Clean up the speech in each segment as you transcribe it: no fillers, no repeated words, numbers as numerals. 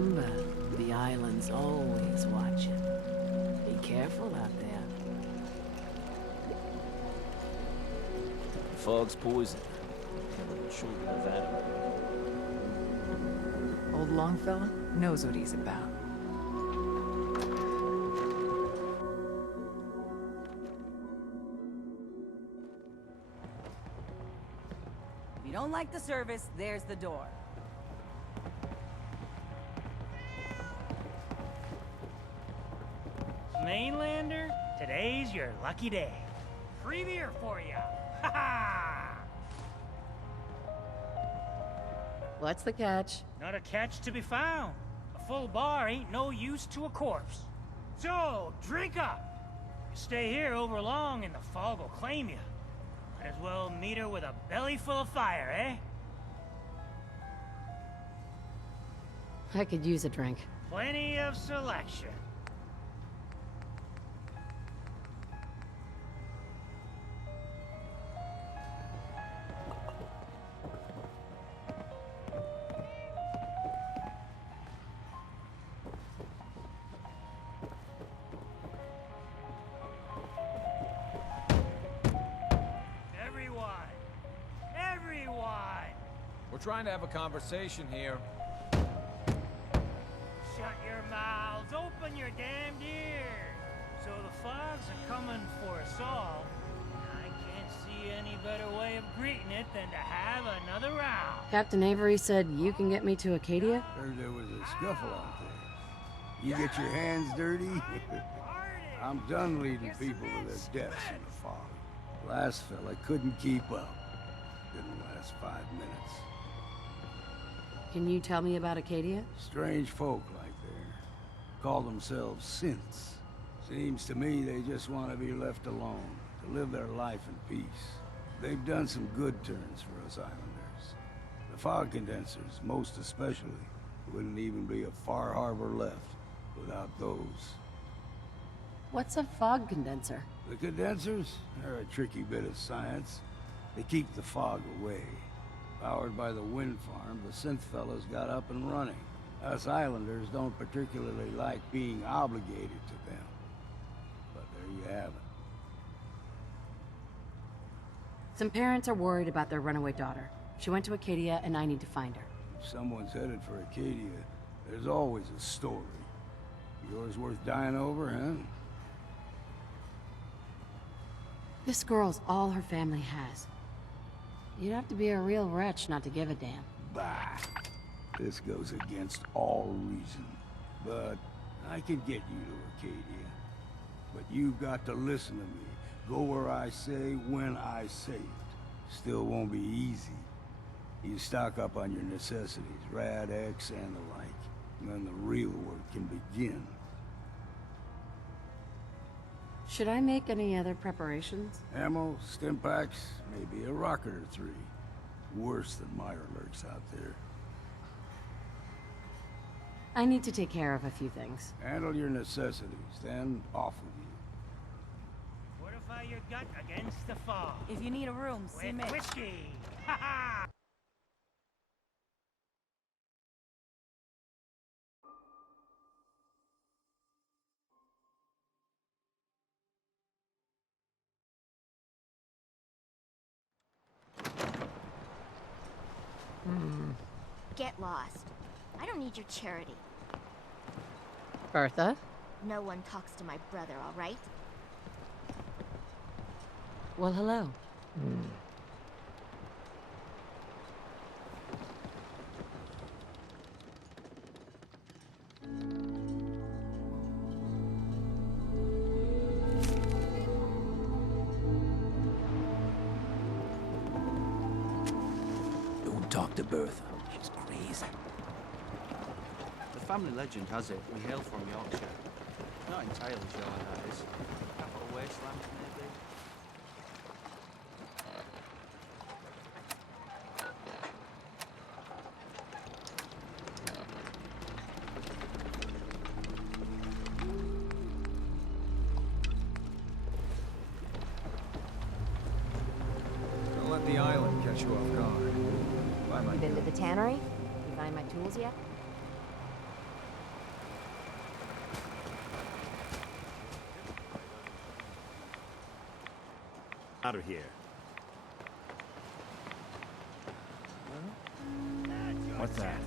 Remember, the island's always watching. Be careful out there. The fog's poison. Killing the children of Adam. Old Longfellow knows what he's about. If you don't like the service, there's the door. Mainlander, today's your lucky day. Free beer for ya. Ha ha! What's the catch? Not a catch to be found. A full bar ain't no use to a corpse. So, drink up. You stay here over long and the fog will claim you. Might as well meet her with a belly full of fire, eh? I could use a drink. Plenty of selection. We're trying to have a conversation here. Shut your mouths, open your damned ears. So the fogs are coming for us all. I can't see any better way of greeting it than to have another round. Captain Avery said you can get me to Acadia? Heard there was a scuffle out there. You get your hands dirty? I'm done leading people to their deaths in the fog. Last fella couldn't keep up. Didn't last 5 minutes. Can you tell me about Acadia? Strange folk like there. Call themselves synths. Seems to me they just want to be left alone, to live their life in peace. They've done some good turns for us islanders. The fog condensers, most especially, wouldn't even be a Far Harbor left without those. What's a fog condenser? The condensers are a tricky bit of science. They keep the fog away. Powered by the wind farm, the synth fellows got up and running. Us islanders don't particularly like being obligated to them. But there you have it. Some parents are worried about their runaway daughter. She went to Acadia and I need to find her. If someone's headed for Acadia, there's always a story. Yours worth dying over, huh? This girl's all her family has. You'd have to be a real wretch not to give a damn. Bah! This goes against all reason. But I could get you to Acadia. But you've got to listen to me. Go where I say, when I say it. Still won't be easy. You stock up on your necessities, Rad X and the like. And then the real work can begin. Should I make any other preparations? Ammo, stim packs, maybe a rocket or 3. Worse than Meyer lurks out there. I need to take care of a few things. Handle your necessities, then off with you. Fortify your gut against the fog. If you need a room, see me. With whiskey. Ha ha! Get lost. I don't need your charity. Bertha? No one talks to my brother, all right? Well, hello. Don't talk to Bertha. She's crazy. The family legend has it we hail from Yorkshire. Not entirely sure why that is. Capital Wasteland, maybe? Don't let the island catch you off guard. Bye, my You been to the tannery? You find my tools yet? out of here. What's that?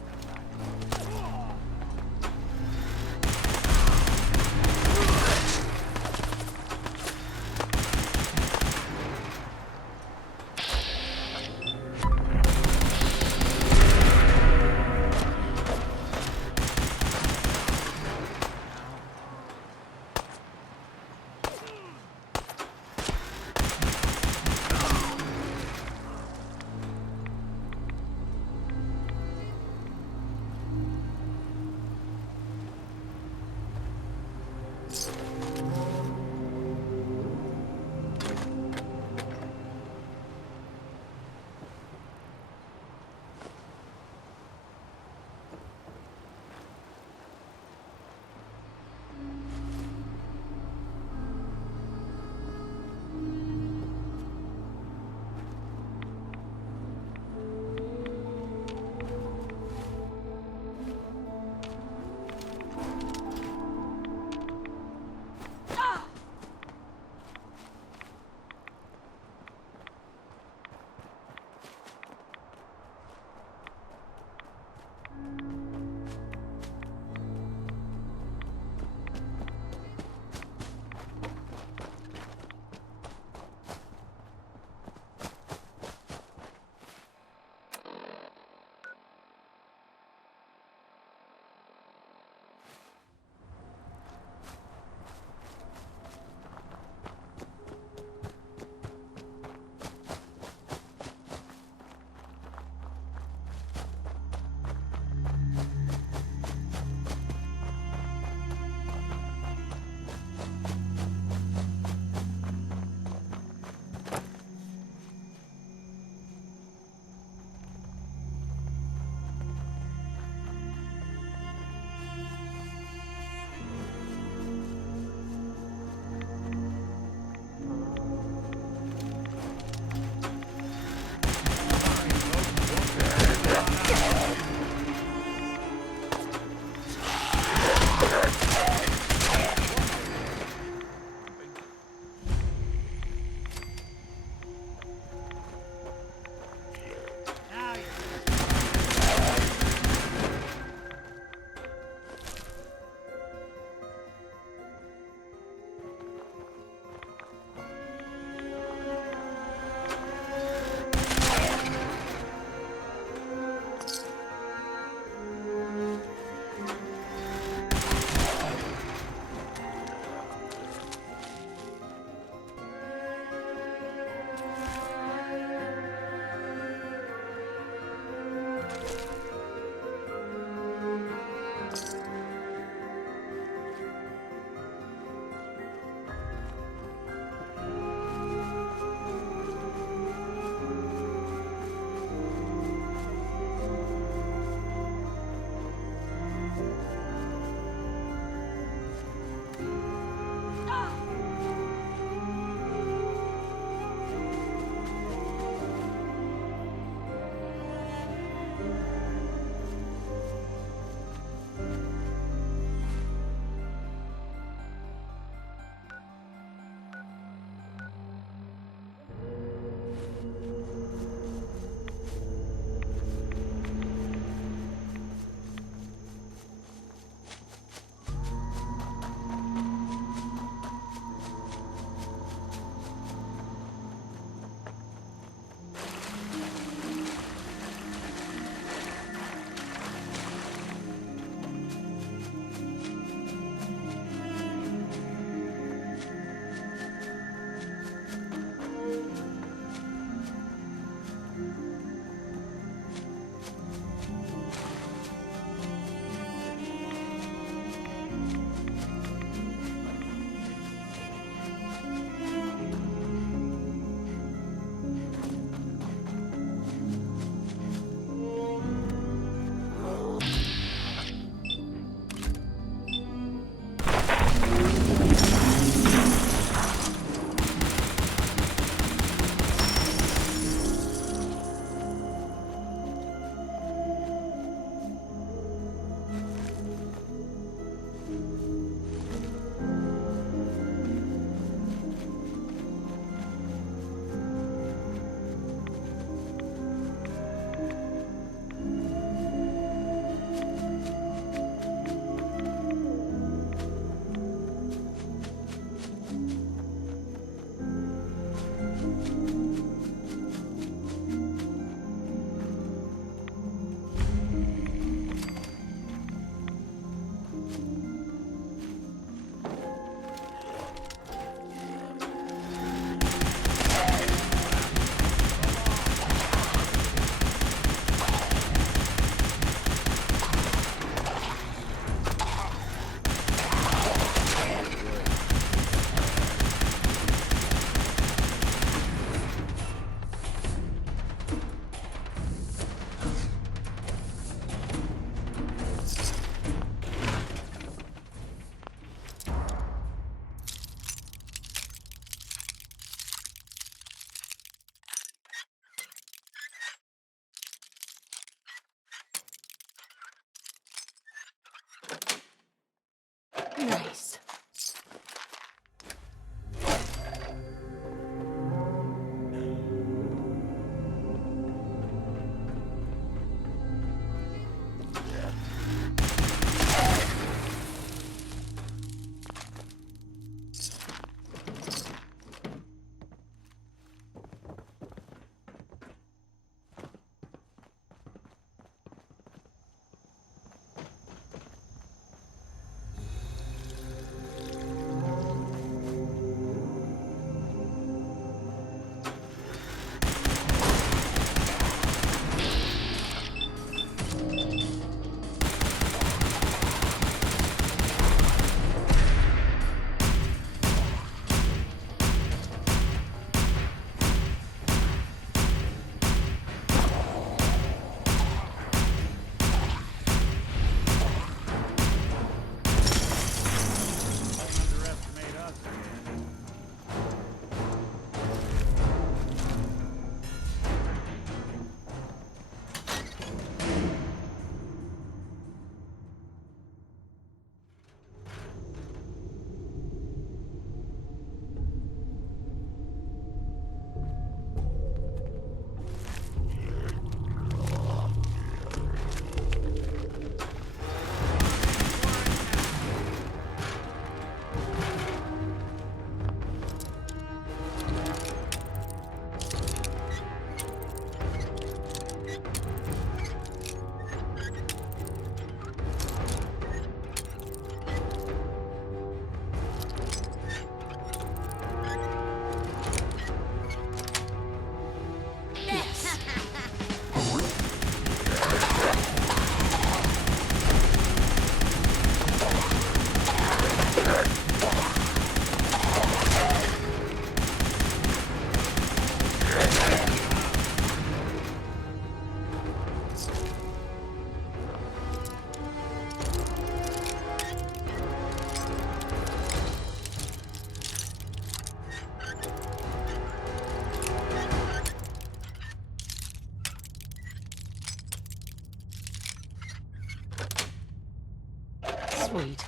Sweet.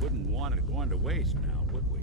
Wouldn't want it going to waste now, would we?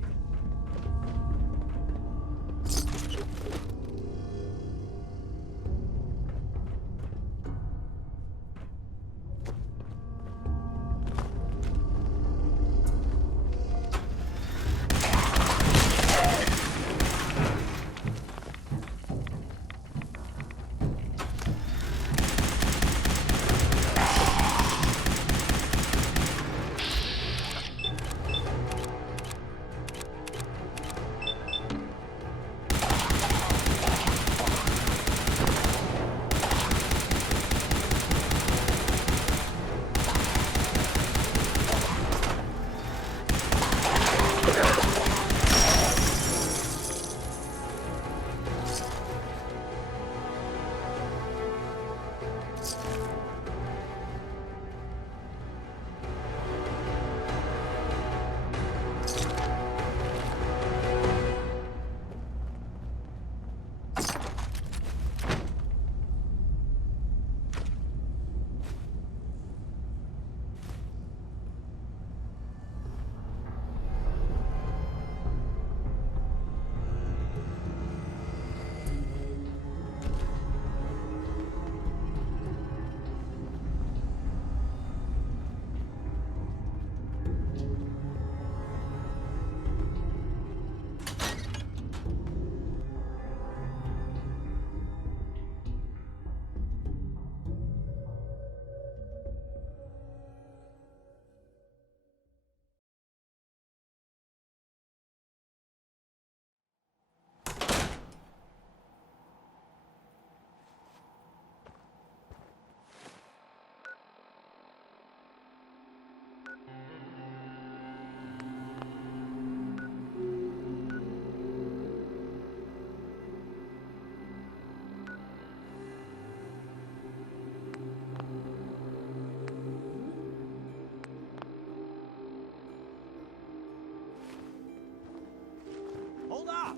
Hold up!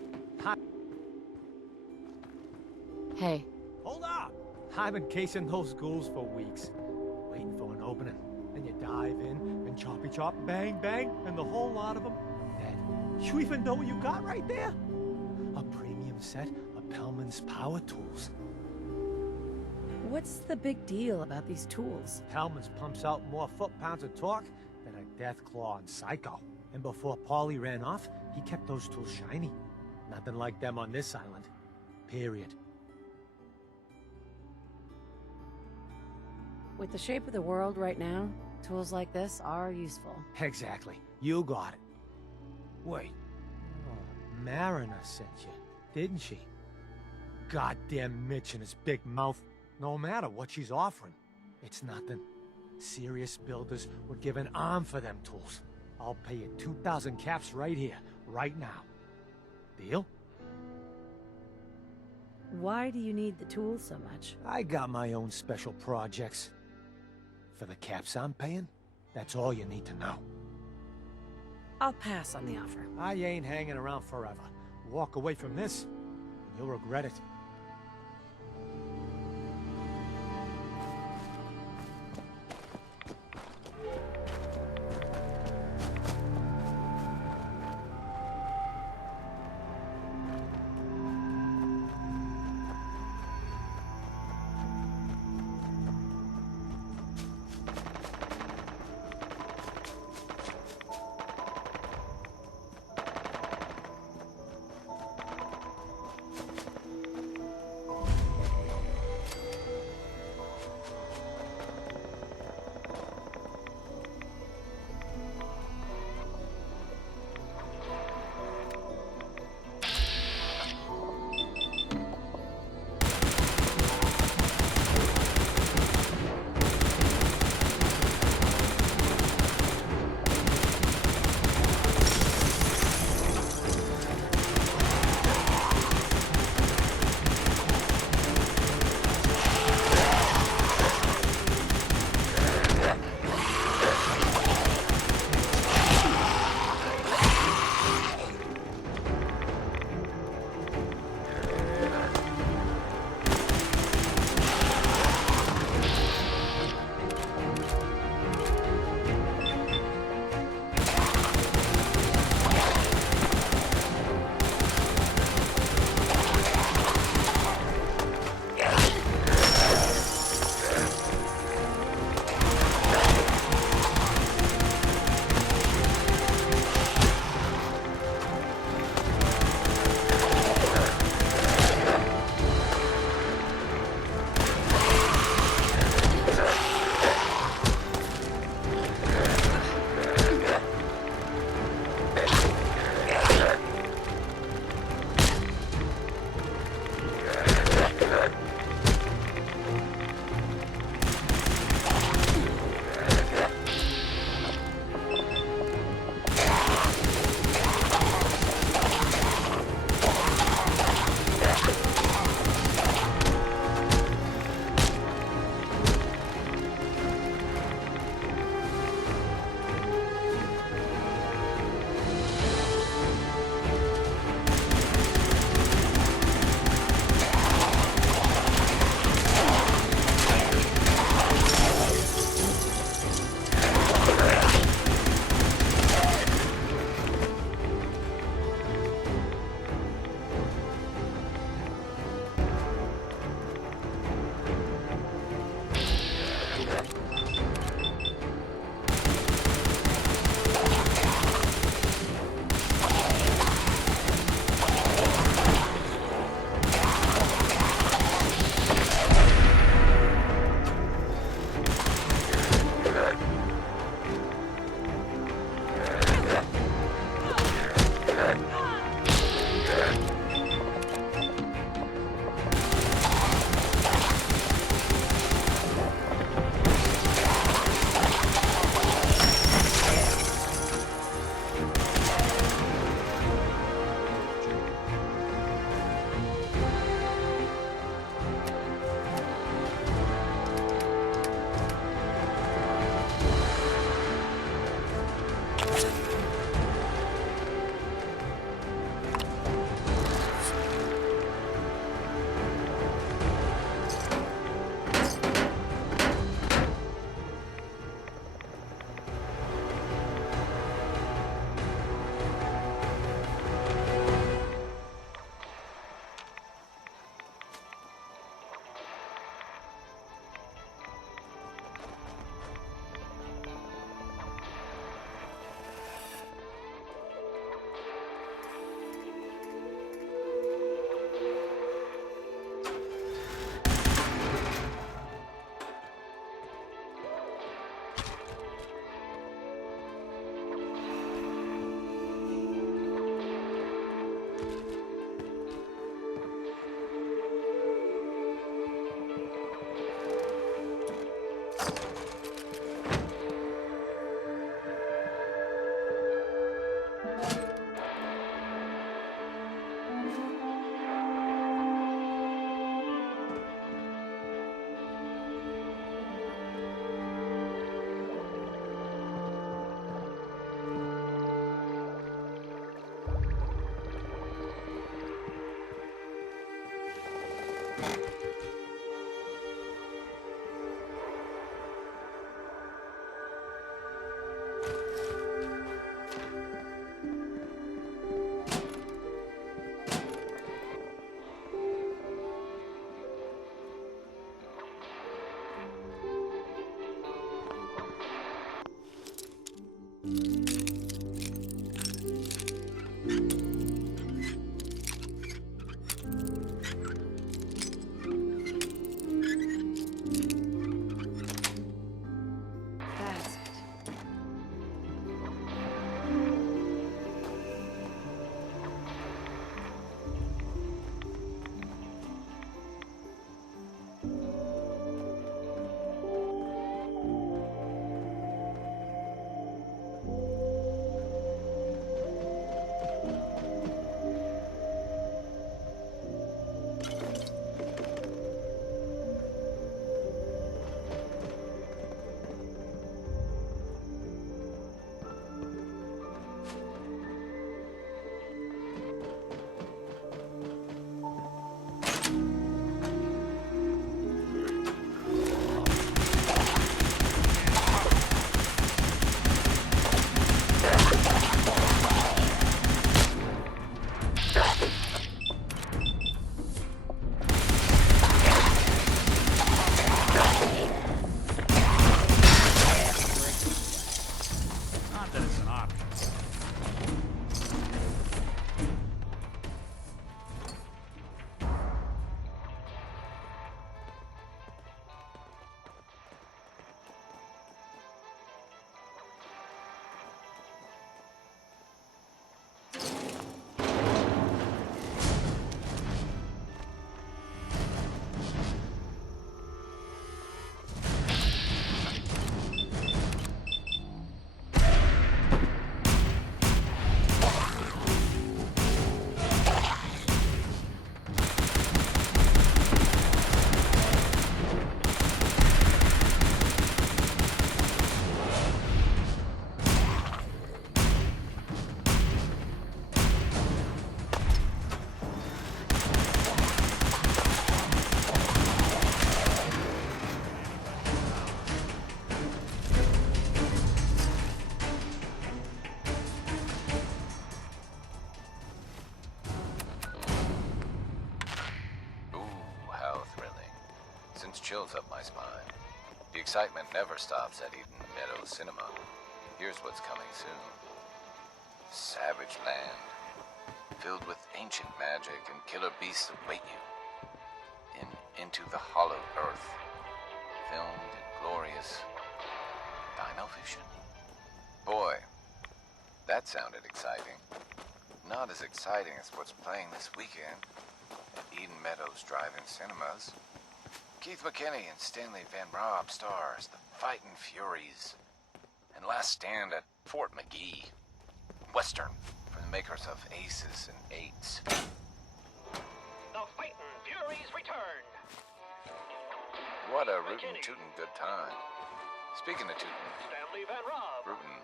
Hey, Hold up! I've been casing those ghouls for weeks, waiting for an opening. Then you dive in, and choppy chop, bang bang, and the whole lot of them dead. You even know what you got right there? A premium set of Pellman's power tools. what's the big deal about these tools? Pellman's pumps out more foot-pounds of torque than a death claw and Psycho. And before Paulie ran off, he kept those tools shiny. Nothing like them on this island. Period. With the shape of the world right now, tools like this are useful. Exactly. You got it. Wait. Oh, Mariner sent you, didn't she? Goddamn Mitch and his big mouth. No matter what she's offering, it's nothing. Serious builders would give an arm for them tools. I'll pay you 2,000 caps right here, right now. Deal? Why do you need the tools so much? I got my own special projects. For the caps I'm paying, that's all you need to know. I'll pass on the offer. I ain't hanging around forever. Walk away from this, and you'll regret it. That's it. Not that it's an option. Chills up my spine. The excitement never stops at Eden Meadows Cinema. Here's what's coming soon. Savage land, filled with ancient magic and killer beasts await you. Into the hollow earth, filmed in glorious dino vision. Boy, that sounded exciting. Not as exciting as what's playing this weekend at Eden Meadows Drive-In Cinemas. Keith McKinney and Stanley Van Robb stars The Fightin' Furies and Last Stand at Fort McGee. Western from the makers of Aces and Eights. The Fightin' Furies return. What a rootin' tootin' good time. Speaking of tootin', Stanley Van Robb. rootin',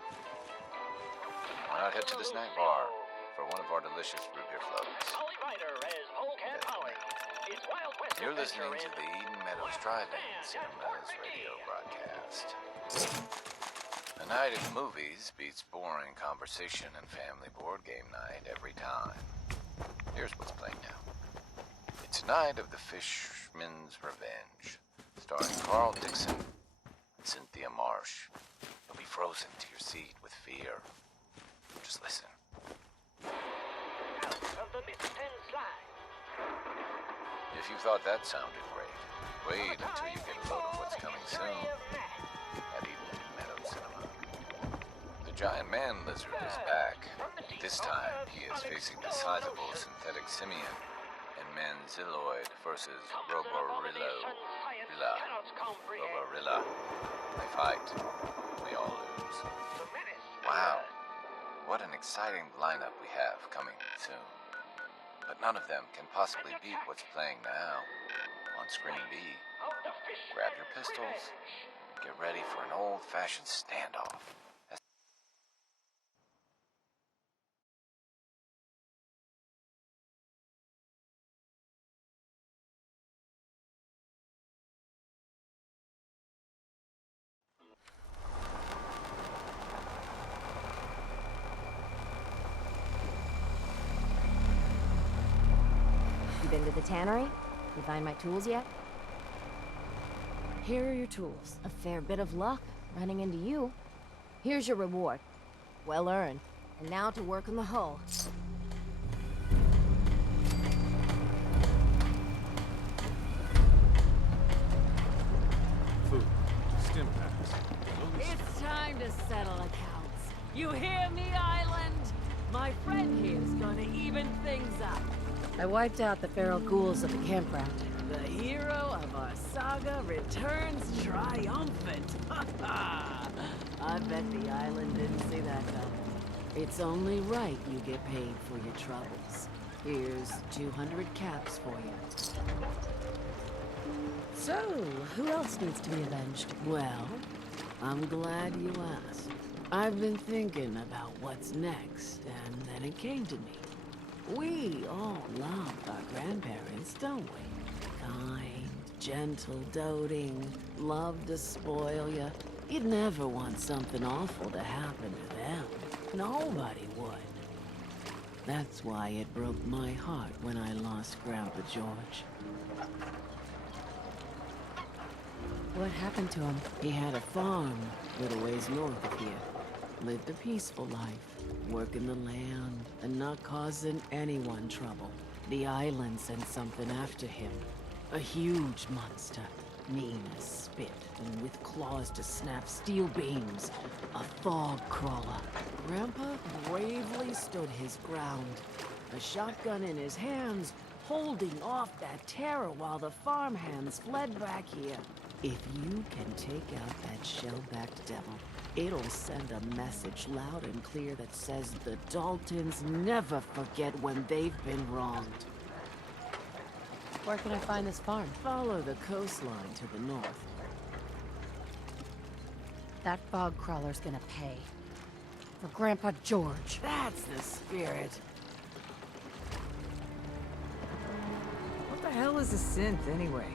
why not head to the snack bar for one of our delicious root beer floats? Holly Ryder as Volcan Polly. It's Wild West. You're listening to the Eden Meadows Drive-In Cinemas radio broadcast. A night at the movies beats boring conversation and family board game night every time. Here's what's playing now. It's Night of the Fishman's Revenge, starring Carl Dixon and Cynthia Marsh. You'll be frozen to your seat with fear. Just listen. Out of the mist and slide. If you thought that sounded great, wait until you get a load of what's coming soon at Eden Meadows Cinema. The giant man lizard is back. This time, he is facing the sizable synthetic simian and Manziloid versus Roborilla. They fight. We all lose. Wow. What an exciting lineup we have coming soon. But none of them can possibly beat what's playing now on Screen B. Grab your pistols, get ready for an old-fashioned standoff. You been to the tannery? You find my tools yet? Here are your tools. A fair bit of luck running into you. Here's your reward. Well earned. And now to work on the hull. Food. Stim packs. It's time to settle accounts. You hear me, Island? My friend here's gonna even things up. I wiped out the feral ghouls at the campground. The hero of our saga returns triumphant. I bet the island didn't see that coming. It's only right you get paid for your troubles. Here's 200 caps for you. So, who else needs to be avenged? Well, I'm glad you asked. I've been thinking about what's next, and then it came to me. We all loved our grandparents, don't we? Kind, gentle, doting, loved to spoil you. You'd never want something awful to happen to them. Nobody would. That's why it broke my heart when I lost Grandpa George. What happened to him? He had a farm a little ways north of here. Lived a peaceful life, working the land and not causing anyone trouble. The island sent something after him. A huge monster, mean as spit and with claws to snap steel beams. A fog crawler. Grandpa bravely stood his ground, a shotgun in his hands, holding off that terror while the farmhands fled back here. If you can take out that shell-backed devil, it'll send a message loud and clear that says the Daltons never forget when they've been wronged. Where can I find this farm? Follow the coastline to the north. That fog crawler's gonna pay. For Grandpa George. That's the spirit. What the hell is a synth, anyway?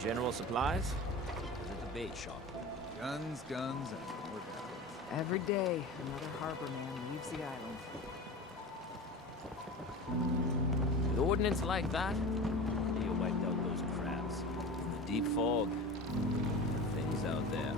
General supplies? Is it the bait shop? Guns, guns, and more guns. Every day, another harbor man leaves the island. With ordnance like that, you wiped out those crabs. In the deep fog. Things out there.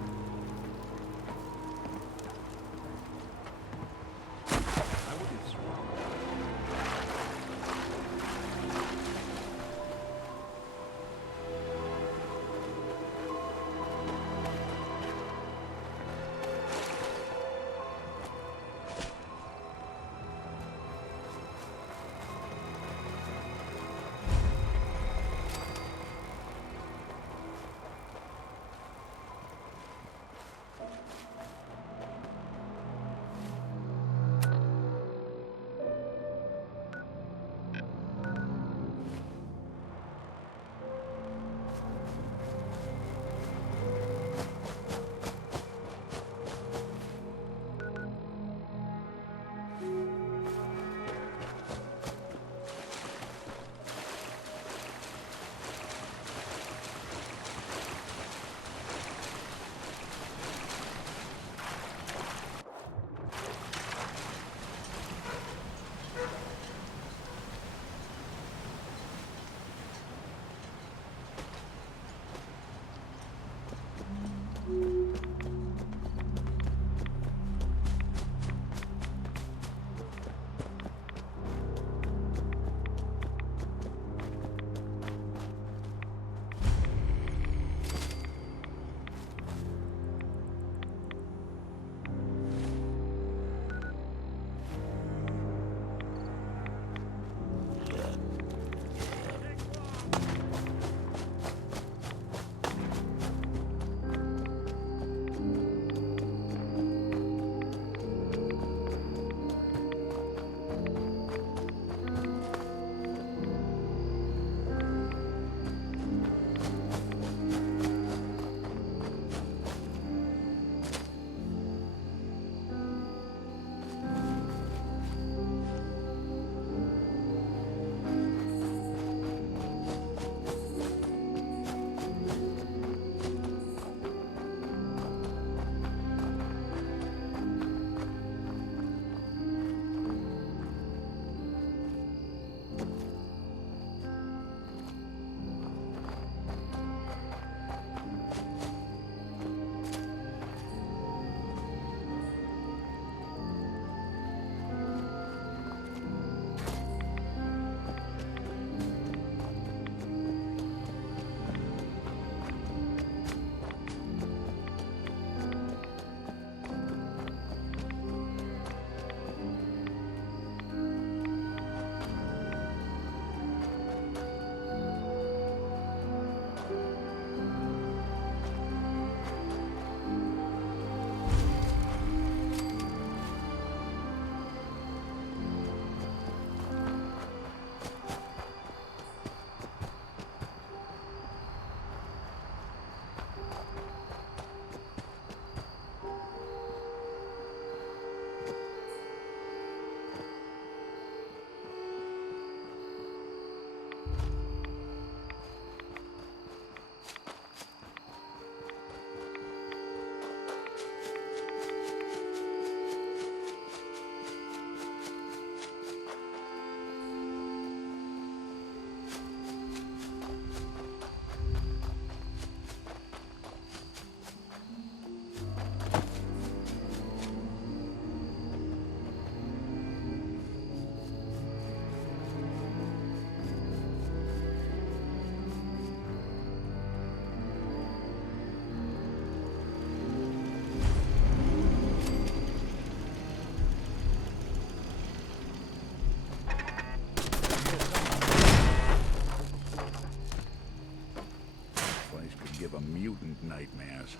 mutant nightmares.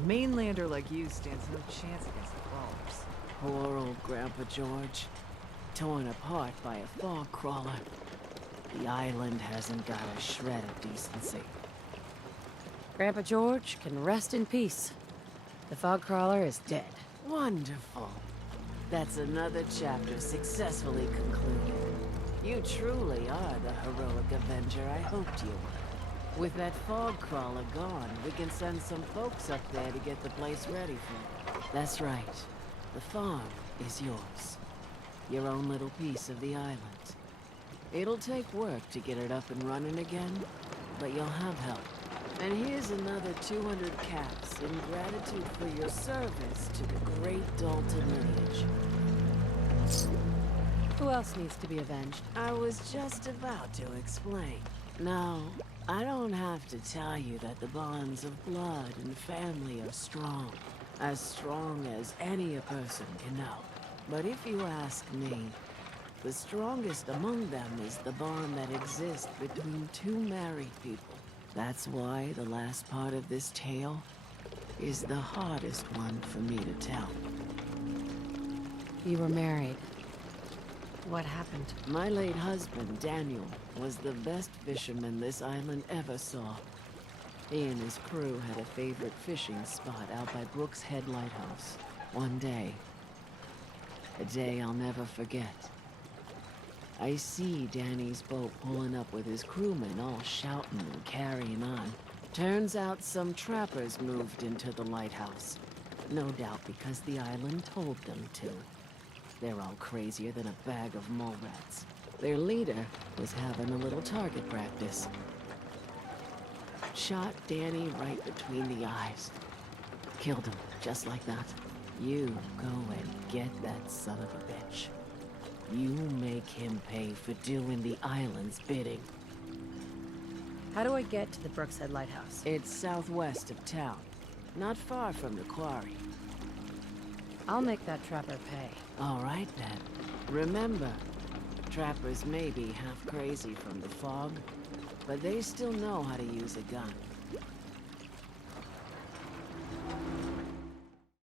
A mainlander like you stands no chance against the crawlers. Poor old Grandpa George. Torn apart by a fog crawler. The island hasn't got a shred of decency. Grandpa George can rest in peace. The fog crawler is dead. Wonderful. That's another chapter successfully concluded. You truly are the heroic avenger I hoped you were. With that fog crawler gone, we can send some folks up there to get the place ready for you. That's right. The farm is yours. Your own little piece of the island. It'll take work to get it up and running again, but you'll have help. And here's another 200 caps in gratitude for your service to the great Dalton lineage. Who else needs to be avenged? I was just about to explain. No, I don't have to tell you that the bonds of blood and family are strong. As strong as any a person can know. But if you ask me, the strongest among them is the bond that exists between two married people. That's why the last part of this tale is the hardest one for me to tell. You were married. What happened? My late husband, Daniel, was the best fisherman this island ever saw. He and his crew had a favorite fishing spot out by Brooks Head Lighthouse. One day, a day I'll never forget. I see Danny's boat pulling up with his crewmen all shouting and carrying on. Turns out some trappers moved into the lighthouse. No doubt because the island told them to. They're all crazier than a bag of mole rats. Their leader was having a little target practice. Shot Danny right between the eyes. Killed him, just like that. You go and get that son of a bitch. You make him pay for doing the island's bidding. How do I get to the Brooks Head Lighthouse? It's southwest of town. Not far from the quarry. I'll make that trapper pay. All right, then. Remember, trappers may be half crazy from the fog, but they still know how to use a gun.